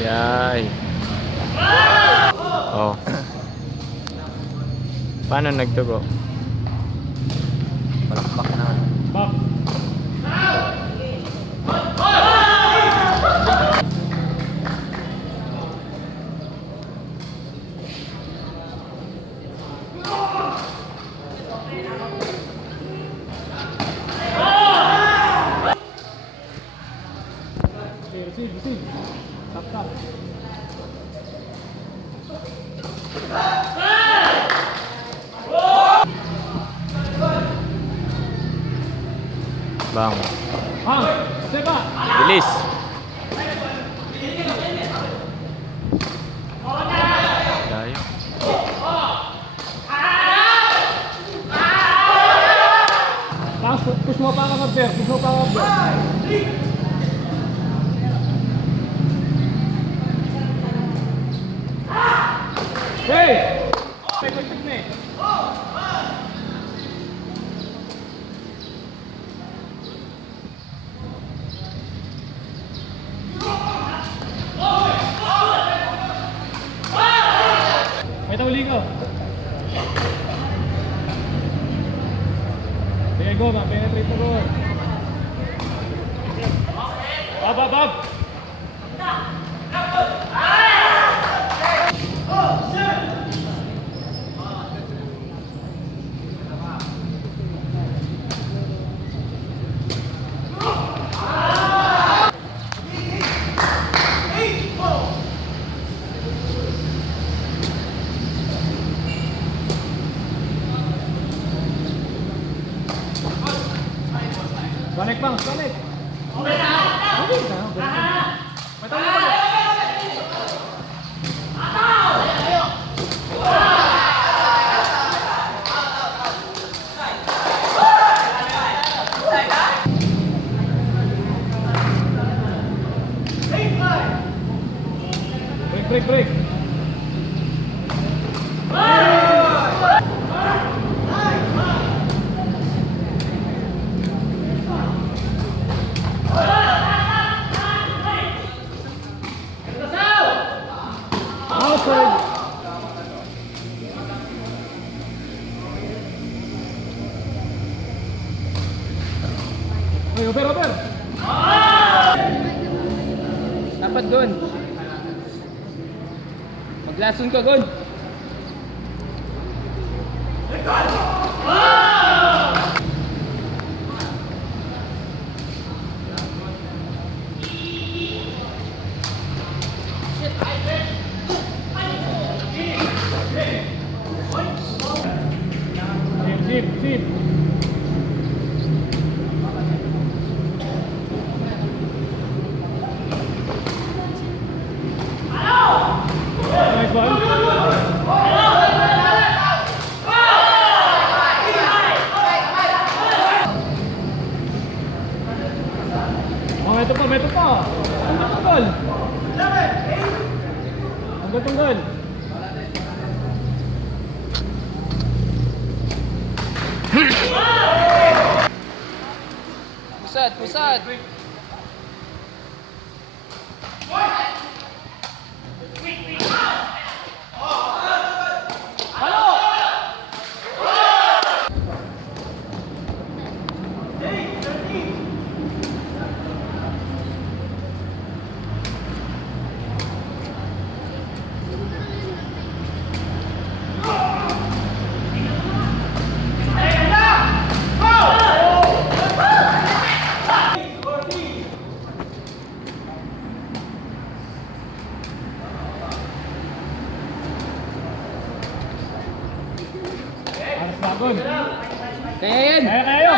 Yay. Oh. Paano nagtugo? Palakpak na. Back. Receive. Tap. Bang. Seba. Bilis. Dayo. Push mo pa ka Bear. Hey! May pagpag na eh. May tawali ko. Sige, go man. Penetrate mo go. Bob! Connect bang, connect. Okay na. May tawag pa. Break. Outside. Hey, over. Dapat doon. Maglason ka, Gon. Sip. Nice ball. Oh, ito pa. Ang gatunggal. Pusat. Bagon. Kaya yan. Kaya.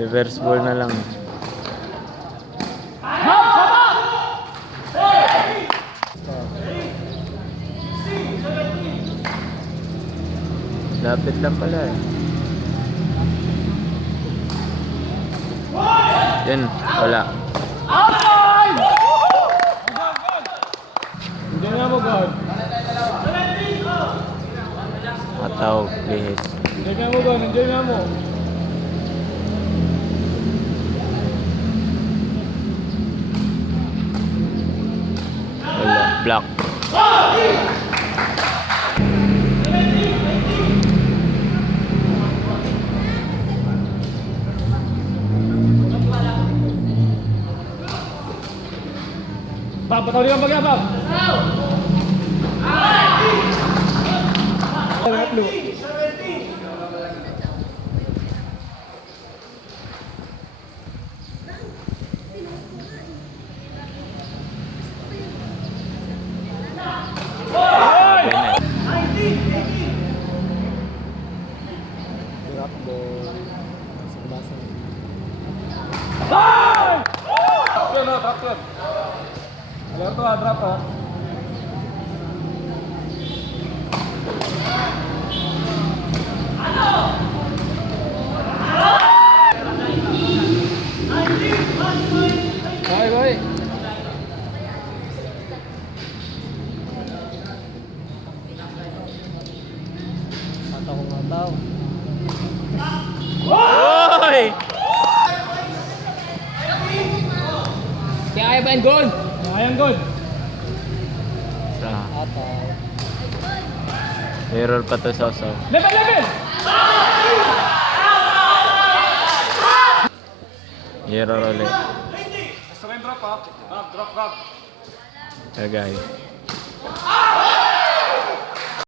Reverse ball na lang. Lapit lang pala eh. Yan, wala. Enjoy nga mo, God. Matawag, lihis. Enjoy nga mo, God. Enjoy nga mo. Wala, block. Bab, bataw din ang bagay, Bab. Tatlo. Sabi na eh. Yan o, drop yun. Alerto ha, drop ha. Hoy, hoy. Oy! Kaya ba yung goal? Ayan, God. Error pa to, Soso. Level, level! Error ulit. Gusto ko yung drop ha. Drop, drop, drop. Kagay.